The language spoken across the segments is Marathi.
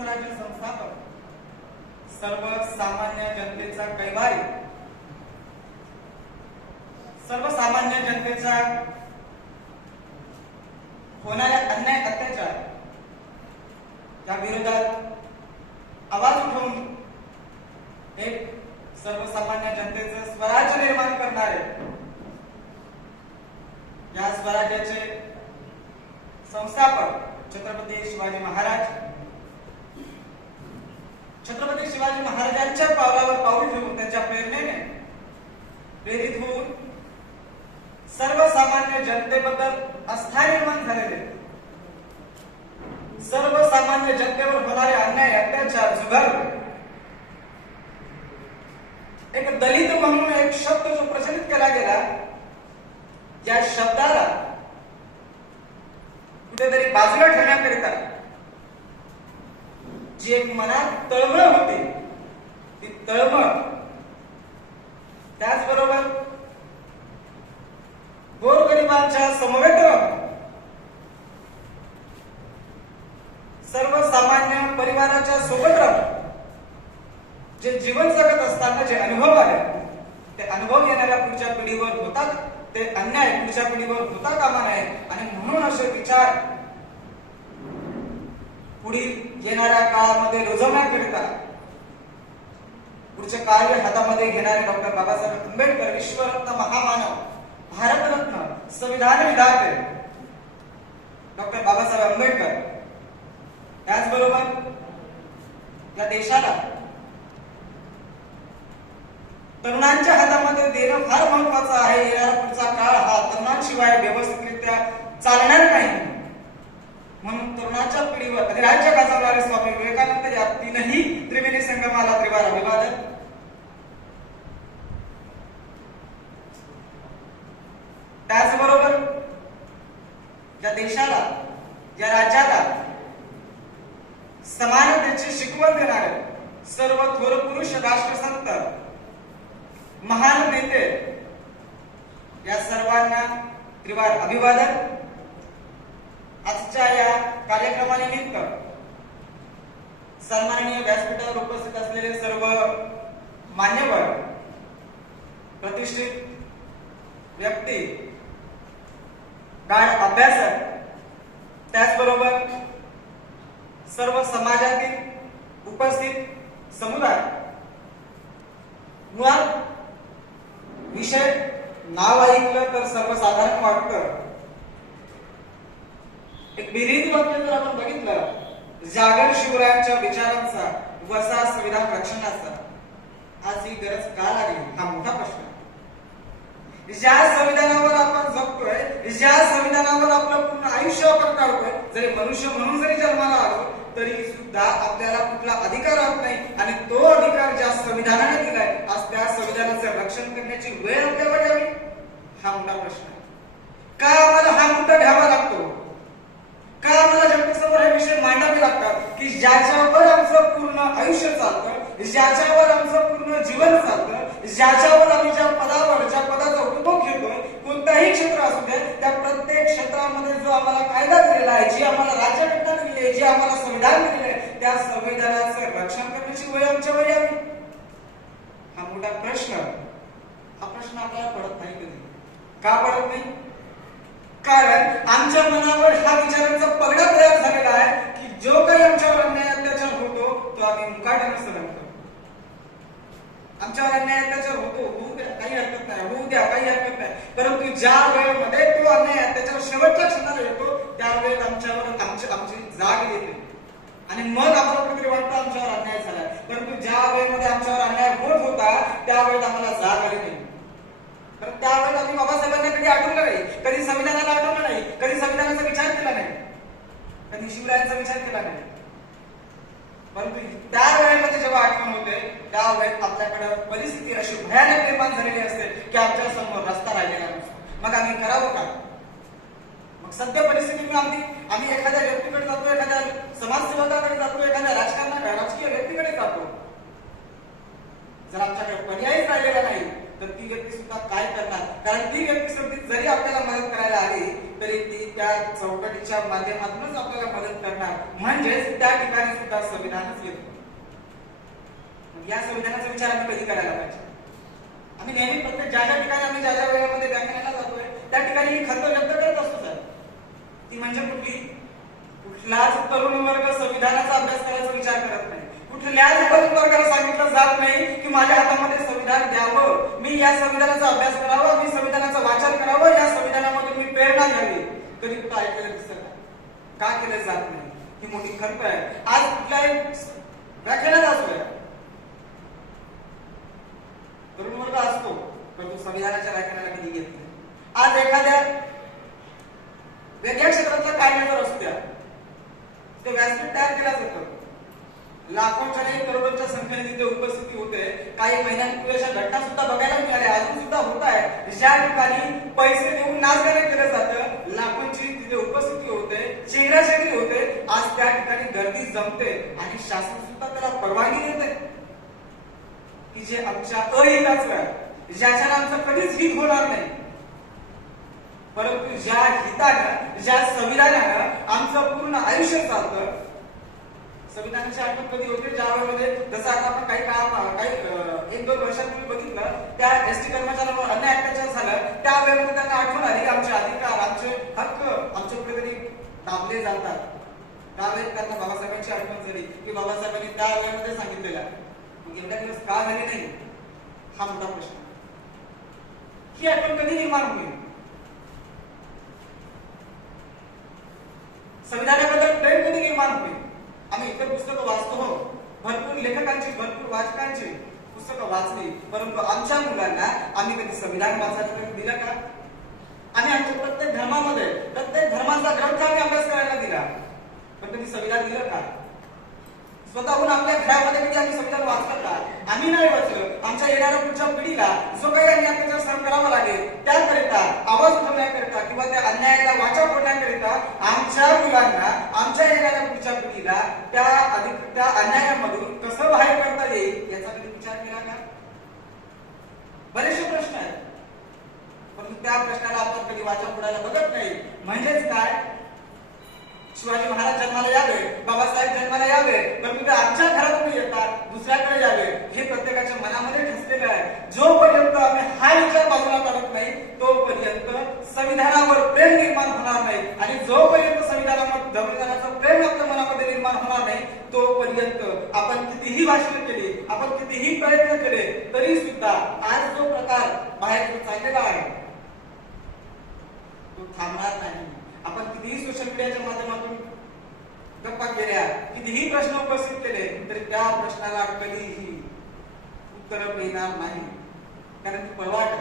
स्वराज्य संस्थापक, सर्वसामान्य जनतेचा कैवारी, सर्वसामान्य जनतेचा होणाऱ्या अन्याय अत्याचार या विरोधात आवाज उठवून एक सर्वसामान्य जनतेचं स्वराज्य निर्माण करणारे, या स्वराज्याचे संस्थापक छत्रपती शिवाजी महाराज, छत्रपती शिवाजी महाराजांच्या पावलावर पाऊल ठेवून त्यांच्या प्रेरणेने प्रेरित होऊन सर्वसामान्य जनतेबद्दल आस्था निर्माण झालेले, सर्वसामान्य जनतेवर होणारे अन्याय अत्याचार झुगारले. एक दलित म्हणून एक शब्द जो प्रचलित केला गेला, या शब्दाला कुठेतरी बाजूला ठेवण्याकरिता जी एक मनात तळमळ होती, ती तळमळ, त्याचबरोबर गोरगरिबांच्या समवेत सर्वसामान्य परिवाराच्या सोबत राहून जे जीवन जगत असताना जे अनुभव आले, ते अनुभव येणाऱ्या पुढच्या पिढीवर होतात, ते अन्याय पुढच्या पिढीवर होता कामा नये. आणि म्हणून असे विचार पुढील येणाऱ्या काळामध्ये रुजवण्याकरिता पुढचे कार्य हातामध्ये घेणारे डॉक्टर बाबासाहेब आंबेडकर, विश्वरत्न महामानव, भारतरत्न, संविधान विधाते डॉक्टर बाबासाहेब आंबेडकर, त्याचबरोबर या देशाला तरुणांच्या हातामध्ये देणं फार महत्वाचं आहे. येणारा पुढचा काळ हा तरुणांशिवाय व्यवस्थितरित्या चालणार नाही. म्हणून तरुणाच्या पिढीवर अधिराज्य गाजवणारे स्वामी विवेकानंद या तीनही त्रिवेणी संगमाला त्रिवार अभिवादन. त्याचबरोबर या देशाला, या राज्याला समानतेची शिकवण देणारे सर्व थोर पुरुष, राष्ट्रसंत, महान नेते, या सर्वांना त्रिवार अभिवादन. आजच्या या कार्यक्रमानिमित्त सन्माननीय व्यासपीठावर उपस्थित असलेले सर्व मान्यवर, प्रतिष्ठित व्यक्ती, गाढ अभ्यासक, त्याचबरोबर सर्व समाजातील उपस्थित समुदाय, मुळात विषय नाव ऐकलं तर सर्वसाधारण वाटतं. एक विहिरीत वाक्य जर आपण बघितलं, जागर शिवरायांच्या विचारांचा, वसा संविधान रक्षणाचा, आज ही गरज का लागली हा मोठा प्रश्न. ज्या संविधानावर आपण जगतोय, ज्या संविधानावर आपलं पूर्ण आयुष्य आपण काढतोय, जरी मनुष्य म्हणून जरी जन्माला आलो तरी सुद्धा आपल्याला कुठला अधिकार राहत नाही. आणि तो अधिकार ज्या संविधानाने दिलाय, आज त्या संविधानाचं रक्षण करण्याची वेळ आपल्यावर यावी हा मोठा प्रश्न आहे. का आम्हाला हा मुद्दा घ्यावा लागतो? का आम्हाला जनतेसमोर हे विषय मांडावे लागतात की ज्याच्यावर आमचं पूर्ण आयुष्य चालतं, ज्याच्यावर आमचं पूर्ण जीवन चालतं, ज्याच्यावर आम्ही ज्या पदावर, ज्या पदाचा उपभोग घेतोय, कोणताही क्षेत्र असू दे, त्या प्रत्येक क्षेत्रामध्ये जो आम्हाला कायदा दिलेला आहे, जी आम्हाला राज्यघटना दिली आहे, जी आम्हाला संविधान दिलेलं आहे, त्या संविधानाचं रक्षण करण्याची वेळ आमच्यावर यावी हा मोठा प्रश्न. हा प्रश्न आपल्याला पडत नाही कधी. का पडत नाही? कारण आमच्या मनावर हा विचारांचा पगडा तयार झालेला आहे की जो काही आमच्यावर अन्याय अत्याचार होतो तो आम्ही मुकाट्याने सहन करतो. आमच्यावर अन्याय अत्याचार होतो, होऊ द्या, काही हरकत नाही, होऊ द्या, काही हरकत नाही. परंतु ज्या वेळेमध्ये तो अन्याय अत्याचार शेवटच्या क्षणाला येतो, त्यावेळेस आमच्यावर आमची जाग येते आणि मग आम्हाला कुठेतरी वाटतं आमच्यावर अन्याय झाला. परंतु ज्या वेळेमध्ये आमच्यावर अन्याय होत होता त्यावेळेस आम्हाला जाग आली नाही. तर त्यावेळेस आम्ही बाबासाहेबांना कधी आठवलं नाही, कधी संविधानाला आठवलं नाही, कधी संविधानाचा विचार केला नाही, कधी शिवरायांचा विचार केला नाही. परंतु त्यावेळेमध्ये जेव्हा आठवण होते त्यावेळेस आपल्याकडे परिस्थिती अशी भयानक निर्माण झालेली असते की आमच्या समोर रस्ता राहिलेला नसतो. मग आम्ही करावं का? मग सध्या परिस्थितीमध्ये आम्ही एखाद्या व्यक्तीकडे जातो, एखाद्या समाजसेवकाकडे जातो, एखाद्या राजकीय व्यक्तीकडे जातो. जर आमच्याकडे पर्यायच राहिलेला नाही तर ती व्यक्ती सुद्धा काय करणार? कारण ती व्यक्ती जरी आपल्याला मदत करायला आली तरी ती त्या चौकटीच्या माध्यमातूनच आपल्याला मदत करणार, म्हणजेच त्या ठिकाणी सुद्धा संविधानच येतो. या संविधानाचा विचार आम्ही कधी करायला पाहिजे? आम्ही नेहमी प्रत्येक ज्या ठिकाणी आम्ही ज्या वेळेमध्ये व्याख्यानाला जातोय त्या ठिकाणी ही खंत व्यक्त करत असतो सर. ती म्हणजे कुठलाच तरुण वर्ग संविधानाचा अभ्यास करायचा विचार करत नाही. कुठल्याच तरुण वर्गाला सांगितलं जात नाही की माझ्या हातामध्ये संविधान द्यावं, मी या संविधानाचा अभ्यास करावा, मी संविधानाचं वाचन करावं, या संविधानामधून मी प्रेरणा घ्यावी. कधी कुठं ऐकलेलं दिसत का केलं जात नाही? ही मोठी खंत आहे. आज कुठल्याही व्याख्यानात असतोय तरुण वर्ग असतो, परंतु संविधानाच्या व्याख्यानाला कधी येत नाही. आज एखाद्या वेगळ्या क्षेत्रातल्या कायद्यावर असत्या ते व्यासपीठ तयार केलं जातं. लाखोंच्या नाही करोडोंच्या संख्येने तिथे उपस्थिती होते. काही महिन्यांपूर्वी अशा घटना सुद्धा बघायला मिळाल्या, अजून सुद्धा होत आहे, ज्या ठिकाणी पैसे देऊन नाचगाणं केलं जातं, लाखोंची तिथे उपस्थिती होते, चेंगराचेंगरी होते. आज त्या ठिकाणी गर्दी जमते आणि शासन सुद्धा त्याला परवानगी देते की जे आमच्या अहिताचं आहे, ज्याच्यानं आमचं कधीच हित होणार नाही, परंतु ज्या हितानं, ज्या संविधानानं आमचं पूर्ण आयुष्य चालतं. संविधानाची आठवण कधी होते? ज्या वेळेमध्ये जसं आता आपण काही 1-2 वर्षांपूर्वी बघितलं, त्या एसटी कर्मचाऱ्यांवर अन्याय अत्याचार झालं, त्या वेळेमध्ये त्यांना आठवण आली आमचे अधिकार, आमचे हक्क आमचे कुठेतरी दाबले जातात. त्यावेळेस त्यांना बाबासाहेबांची आठवण झाली की बाबासाहेबांनी त्या वेळेमध्ये सांगितलेलं. मग एवढ्या दिवस का झाले नाही हा मोठा प्रश्न. ही आठवण कधी निर्माण होईल? संविधानाबद्दल प्रेम कधी निर्माण होईल? आम्ही इतर पुस्तकं वाचतो, भरपूर लेखकांची, भरपूर वाचकांची पुस्तकं वाचली, परंतु आमच्या मुलांना आम्ही कधी संविधान वाचायला दिलं का? आम्ही आमच्या प्रत्येक धर्मामध्ये प्रत्येक धर्माचा ग्रंथ आम्ही अभ्यास करायला दिला, पण कधी संविधान दिलं का? स्वतःहून आपल्या घरामध्ये कधी आम्ही संविधान वाचलं का? आम्ही नाही वाचलं. आमच्या येणाऱ्या पुढच्या पिढीला जो काही अन्याय अत्याचार सहन करावा लागेल त्याकरिता, आवाज उठवण्याकरिता किंवा त्या अन्यायाला वाचा फोडण्याकरिता आमच्या मुलांना, आमच्या येणाऱ्या पुढच्या पिढीला त्या अन्यायामधून कसं बाहेर करता येईल याचा कधी विचार केला का? बरेचसे प्रश्न आहेत, परंतु त्या प्रश्नाला आपण कधी वाचा फोडायला बघत नाही. म्हणजेच काय? शिवाजी महाराज जन्माला यावे, बाबासाहेब जन्माला यावे, परंतु ते आमच्या घरातून येतात, दुसऱ्याकडे यावे, हे प्रत्येकाच्या मनामध्ये ठसलेलं आहे. जोपर्यंत आम्ही हा विचार बाजूला काढत नाही तोपर्यंत संविधानावर प्रेम निर्माण होणार नाही, आणि जोपर्यंत संविधानाचं प्रेम आपल्या मनामध्ये निर्माण होणार नाही तोपर्यंत आपण कितीही भाषण केली, आपण कितीही प्रयत्न केले तरी सुद्धा आज जो प्रकार बाहेर चाललेला आहे तो थांबणार नाही. आपण कितीही सोशल मीडियाच्या माध्यमातून गप्पा केल्या, कितीही प्रश्न उपस्थित केले तरी त्या प्रश्नाला कधीही उत्तर मिळणार नाही, कारण ती पळवाट.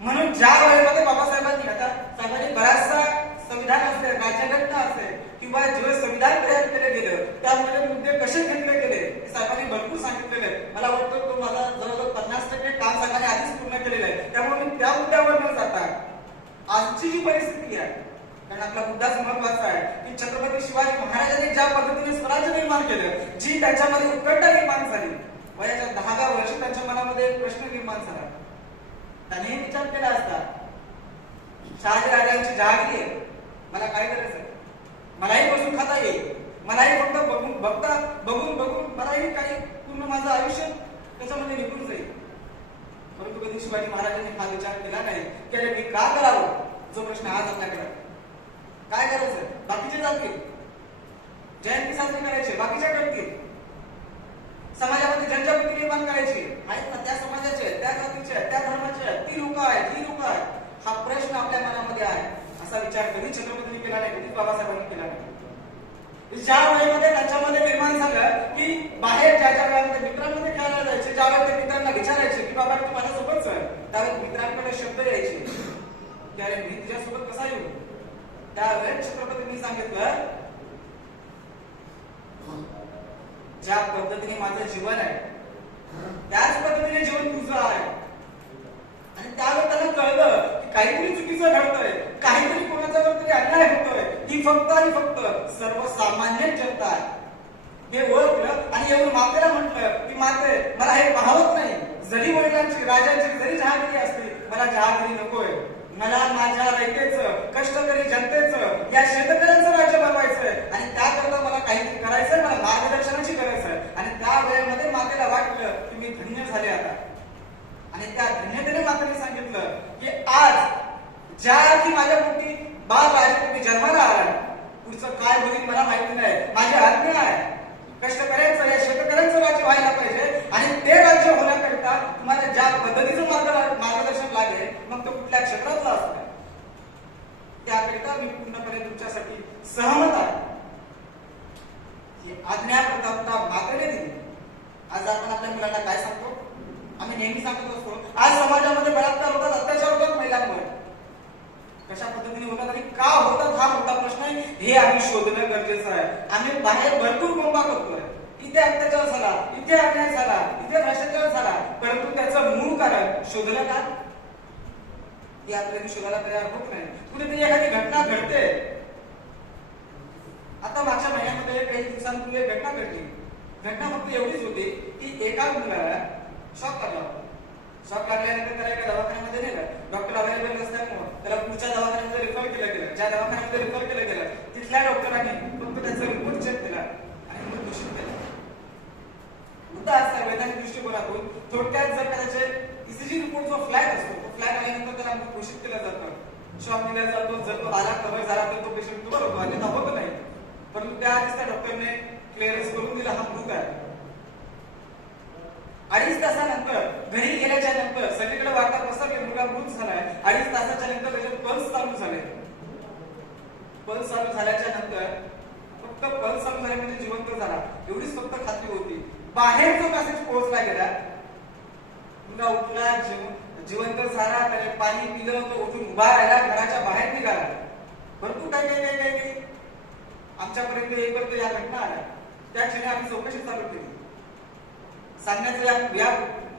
म्हणून ज्या वेळेमध्ये बाबासाहेबांनी, आता साहेबांनी बराचसा संविधान असेल, राज्यघटना असेल किंवा जे संविधान तयार केले गेलं त्यामध्ये मुद्दे कसे घेतले गेले साहेबांनी भरपूर सांगितलेले आहे. मला वाटतं तो माझा जवळजवळ 50% काम साहेबांनी आधीच पूर्ण केलेलं आहे. त्यामुळे मी त्या मुद्द्यावर न जाता आजची जी परिस्थिती आहे, कारण आपला मुद्दाच महत्वाचा आहे की छत्रपती शिवाजी महाराजांनी ज्या पद्धतीने स्वराज्य निर्माण केलं, जी त्याच्यामध्ये उत्कंठा निर्माण झाली, वयाच्या 10व्या वर्षी त्यांच्या मनामध्ये एक प्रश्न निर्माण झाला. त्याने विचार केला असता, शहाजीराजांची जहागिरी आहे, मला काय करायचं? मलाही बसून खाता येईल, मलाही फक्त बघून मलाही काही पूर्ण माझं आयुष्य त्याच्यामध्ये निघून जाईल. परंतु कधी शिवाजी महाराजांनी हा विचार केला नाही की अरे मी का करावं? जो प्रश्न आज आपल्याकडे काय करायचं? बाकीचे जातील, जयंती साजरी करायची, बाकीच्या करतील, समाजामध्ये जनजागृती निर्माण करायची आहेत ना, त्या समाजाचे, त्या जातीचे, त्या धर्माचे, ती लोक आहेत, ही लोक आहेत. हा प्रश्न आपल्या मनामध्ये आहे. असा विचार कधी छत्रपतींनी केला नाही, कधी बाबासाहेबांनी केला नाही. ज्या वेळेमध्ये त्यांच्यामध्ये निर्माण झालं की बाहेर ज्या वेळेमध्ये मित्रांमध्ये खेळायला जायचे, ज्यावेळेस ते मित्रांना विचारायचे की बाबा तू माझ्यासोबत चल, त्यावेळेस मित्रांकडे शब्द यायचे की अरे मी तुझ्यासोबत कसा येऊ? त्यावेळेस छत्रपतींनी सांगितलं, ज्या पद्धतीने माझं जीवन आहे त्याच पद्धतीने जीवन तुझं आहे. आणि त्यावेळेस त्यांना कळलं की काहीतरी चुकीचं घडतंय, काहीतरी कोणाच्यावर तरी अन्याय होतोय. ही फक्त आणि फक्त सर्वसामान्य जनता आहे हे ओळखलं आणि येऊन मातेला म्हटलं की माते मला हे पाहत नाही, जरी वडिलांची, राजांची जरी जहागिरी असली, मला जहागिरी नकोय, मला माझ्या रयतेचं, कष्टकरी जनतेचं, या शेतकऱ्यांचं राज्य बनवायचंय आणि त्याकरता मला काहीतरी करायचंय, मला मार्गदर्शनाची गरज आहे. आणि त्या वेळेमध्ये मातेला वाटलं की मी धन्य झाले आता. आणि त्या धन्यतेने मातेने सांगितलं की आज ज्या अर्थी माझ्या पोटी बाळ राजपोटी जन्माला आला, पुढचं काय होईल मला माहिती नाही, माझी आज्ञा आहे. कष्टकऱ्यांचं, या शेतकऱ्यांचं राज्य व्हायला पाहिजे आणि ते राज्य होण्याकरिता तुम्हाला ज्या पद्धतीचं मार्गदर्शन लागेल, मग तो कुठल्या क्षेत्रातला असतो त्याकरिता मी पूर्णपणे तुमच्यासाठी सहमत आहे. ही आज्ञा प्रतापता मातेने दिली. आज आपण आपल्या मुलांना काय सांगतो? आम्ही नेहमी सांगत असतो आज समाजामध्ये बलात्कार होतात, अत्याचार होतात महिलांवर. कशा पद्धतीने होतात आणि का होतात हा मोठा प्रश्न आहे. हे आम्ही शोधणं गरजेचं आहे. आम्ही बाहेर भरपूर बोंबा करतोय, इथे अत्याचार झाला, इथे अन्याय झाला, इथे भ्रष्टाचार झाला, परंतु त्याचं मूळ कारण शोधलं का? ही आपल्याला शोधायला तयार होत नाही. कुठेतरी एखादी घटना घडते. आता मागच्या महिन्यामध्ये काही दिवसांपूर्वी एक घटना घडली. घटना फक्त एवढीच होती की एका मुलाला शॉक लागला होता. शॉक लागल्यानंतर त्याला एका दवाखान्यामध्ये नेलं. डॉक्टर अवेलेबल नसल्यामुळे त्याला पुढच्या दवाखान्यामध्ये रिफर केलं गेलं. ज्या दवाखान्यामध्ये रिफर केलं गेलं तिथल्या डॉक्टरांनी फक्त त्याचा रिपोर्ट चेक केला आणि मग घोषित केला. मुद्दा असा आहे, वैज्ञानिक दृष्टिकोनातून थोडक्यात जर त्याचे ईसीजी रिपोर्ट जो फ्लॅट असतो, तो फ्लॅट आल्यानंतर त्याला घोषित केलं जातं, शॉक दिला जातो. जर तो आला कव्हर झाला तर तो पेशंट कव्हर होतो, अन्यथा होत नाही. परंतु त्या आधीच त्या डॉक्टरने क्लिअरन्स करून दिला हा मृत आहे. 2.5 तासानंतर घरी गेल्याच्या नंतर सगळीकडे वार्ता पसरली मुलगा मृत झालाय. 2.5 तासाच्या नंतर त्याचे पल्स चालू झाले. पल्स चालू झाल्याच्या नंतर फक्त पल्स चालू झाले म्हणजे जिवंत झाला एवढीच फक्त खात्री होती. बाहेर जो मेसेज पोहोचला गेला, मुलगा उठला, जिवंत झाला, त्याने पाणी पिलं, तो उठून उभा राहिला, घराच्या बाहेर निघाला. भरपूर काही आमच्यापर्यंत येईपर्यंत या घटना आल्या. त्या क्षणी आम्ही चौकशी चालू केली. सांगण्याचं या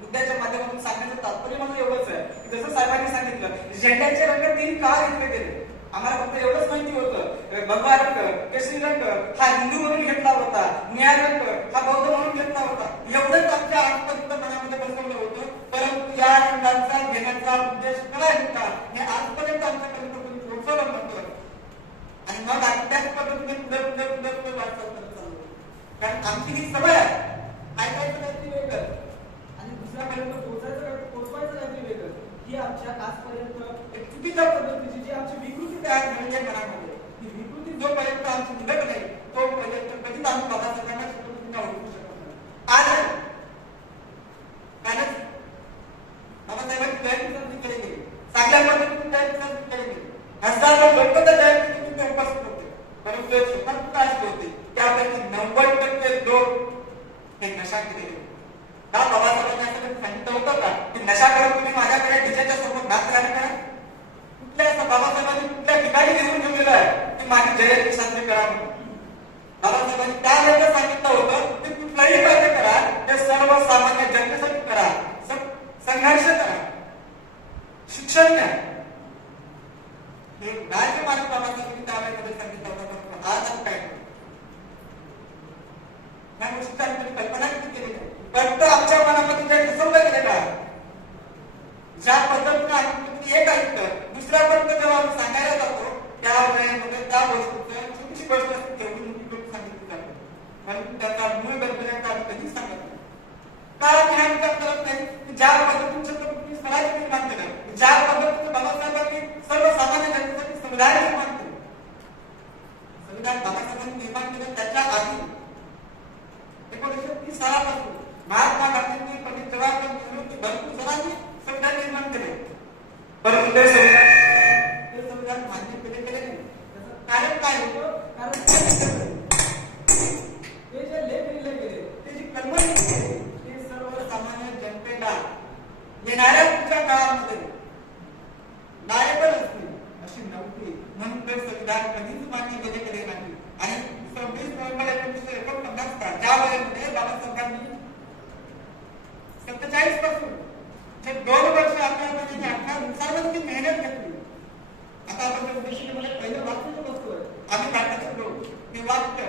मुद्द्याच्या माध्यमातून सांगण्याचं तात्पर्य माझं एवढंच आहे की जसं साहेबांनी सांगितलं झेंड्याचे रंग 3 का घेतले गेले. आम्हाला फक्त एवढंच माहिती होतं भगवा रंग, केशरी रंग हा हिंदू म्हणून घेतला होता, निळा रंग हा बौद्ध म्हणून घेतला होता. एवढंच आमच्या आजपर्यंत मनामध्ये बसवलं होतं. परंतु या रंगाचा घेण्याचा उद्देश काय होता हे आजपर्यंत आमच्यापर्यंत कोणी पोहोचवलं नव्हतं. आणि मग त्याच पद्धतीने पुढे वाटचाल करत चालू. कारण आमची ही सवय आहे ऐकायचं काहीतरी वेगळं आणि दुसऱ्यापर्यंत पोहोचवायचं काहीतरी वेगळं. ही आमच्या आजपर्यंत एक चुकीच्या पद्धतीची जी आमची विकृती तयार झालेली आहे मनामध्ये, ही विकृती जोपर्यंत आमची निघत नाही तोपर्यंत कधीच आम्ही बाबासाहेबांना ओळखू शकत नाही. कालच बाबासाहेबांची जयंती साजरी केली गेली, चांगल्या पद्धतीने जयंती साजरी केली गेली, हजारो लोक त्या जयंतीमध्ये उपस्थित होते. परंतु एक स्वतंत्र अशी होती त्यापैकी 90% लोक हे नशा केलेले. का बाबासाहेबांनी असं सांगितलं होतं का की नशा करत तुम्ही माझ्याकडे डीजेच्या सोबत नाच गाणं करा? कुठल्या बाबासाहेबांनी कुठल्या ठिकाणी लिहून ठेवलेलं आहे की माझी जयंती साजरी करा म्हणून? बाबासाहेबांनी त्यावेळेला सांगितलं होतं की कुठलाही कार्य करा ते सर्वसामान्य जनतेसाठी करा, संघर्ष करा, शिक्षण द्या. हे राज्य माझ्या बाबासाहेबांनी त्यावेळेला सांगितलं होतं. आज आपण काय करतो या गोष्टीची आम्ही कल्पना केली नाही. फक्त आमच्या मनामध्ये जे घुसवलं गेलेलं आहे, ज्या पद्धतीने आम्ही एक ऐकतं दुसऱ्यापर्यंत जेव्हा आम्ही सांगायला जातो त्यावेळेमध्ये त्या गोष्टीचं छोटीशी गोष्ट असते तेवढी मोठी गोष्ट सांगितली जाते. परंतु त्याचा मूळ गरजेला आम्ही कधीच सांगत नाही. कारण ह्या विचार करत नाही की ज्या पद्धतीने छत्रपती स्वराज्य निर्माण केलं, ज्या पद्धतीने बाबासाहेबांनी सर्वसामान्य जनतेसाठी संविधान निर्माण केलं, संविधान बाबासाहेबांनी निर्माण केलं त्याच्या आधी 1930 सालापासून महात्मा गांधींनी, पंडित जवाहरलाल नेहरूंनी भरपूर जणांनी संविधान निर्माण केले. परंतु ते संविधान मान्य केले नाही. त्याचं कारण काय होतं? कारण ते जे लेख लिहिले गेले, ते जी कलमं लिहिली गेली, ते सर्वसामान्य जनतेला येणाऱ्या पुढच्या काळामध्ये नायबल असतील अशी नव्हती. म्हणून ते संविधान कधीच मान्य केले नाही. आणि 26 नोव्हेंबर 1949 ज्या वेळेमध्ये बाबासाहेबांनी 47 पासून जे 2 वर्ष आपल्यामध्ये अख्या दिवसामध्ये मेहनत घेतली. आता आपण उद्देशामध्ये पहिलं वाक्य जो बसतोय आम्ही काढण्याचं लोक हे वाक्य